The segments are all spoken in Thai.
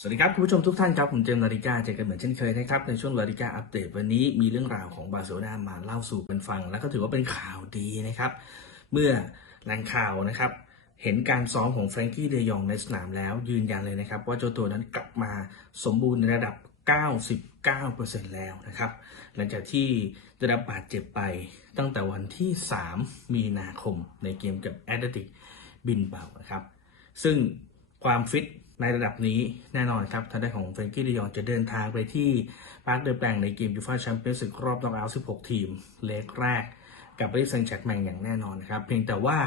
สวัสดีครับ คุณผู้ชมทุกท่านครับ ผมเจมส์ลาริกาเจอกันเหมือนเช่นเคยนะครับ ในช่วงลาริกาอัปเดตวันนี้มีเรื่องราวของบาร์เซโลนามาเล่าสู่กันฟัง แล้วก็ถือว่าเป็นข่าวดีนะครับ เมื่อแหล่งข่าวนะครับ เห็นการซ้อมของแฟรงกี้เดยองในสนามแล้วยืนยันเลยนะครับ ว่าเจ้าตัวนั้นกลับมาสมบูรณ์ในระดับ 99%แล้วนะครับหลังจากที่ได้รับบาดเจ็บไปตั้งแต่วันที่ 3 มีนาคมในเกมกับแอตเลติกบินเบานะครับซึ่งความฟิต ในระดับนี้แน่นอนครับทางด้านของเฟรนกี้ดิยองจะเดินทางไปที่ปาร์คเดอแปลงในเกมยูฟ่าแชมเปี้ยนส์ลีกรอบน็อกเอาท์16 ทีม เลกแรกกับปารีสแซงต์แชกแมงอย่างแน่นอนนะครับ เพียงแต่ว่า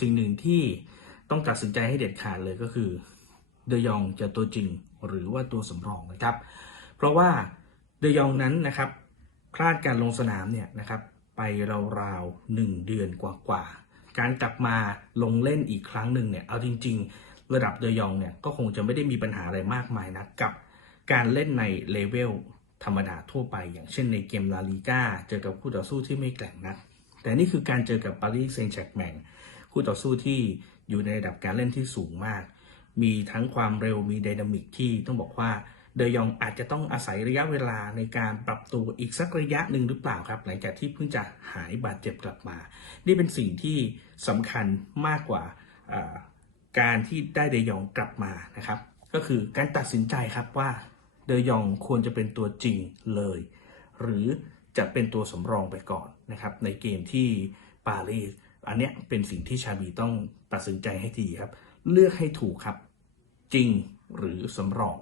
สิ่งหนึ่งที่ต้องตัดสินใจให้เด็ดขาดเลยก็คือเดยองจะตัวจริงหรือว่าตัวสำรองนะครับ เพราะว่าเดยองนั้นนะครับพลาดการลงสนามเนี่ยนะครับไปราวๆหนึ่งเดือนกว่าๆการกลับมาลงเล่นอีกครั้งหนึ่งเนี่ยเอาจริง ๆ ระดับเดยองเนี่ยก็คงจะไม่ได้มีปัญหาอะไรมากมายนะกับการเล่นในเลเวลธรรมดาทั่วไป อย่างเช่นในเกมลาลีกาเจอกับคู่ต่อสู้ที่ไม่แกร่งนัก แต่นี่คือการเจอกับปารีสเซงต์แชกแมงคู่ต่อสู้ที่อยู่ในระดับการเล่นที่สูงมาก มีทั้งความเร็วมีไดนามิกที่ต้องบอกว่าเดยองอาจจะต้องอาศัยระยะเวลาในการปรับตัวอีกสักระยะหนึ่งหรือเปล่าครับหลังจากที่เพิ่งจะหายบาดเจ็บกลับมา นี่เป็นสิ่งที่สำคัญมากกว่า การที่ได้เดยองกลับมานะครับ ก็คือการตัดสินใจครับว่าเดยองควรจะเป็นตัวจริงเลย หรือจะเป็นตัวสำรองไปก่อนนะครับ ในเกมที่ปารีสอันเนี้ยเป็นสิ่งที่ชาบีต้องตัดสินใจให้ดีครับ เลือกให้ถูกครับจริงหรือสำรอง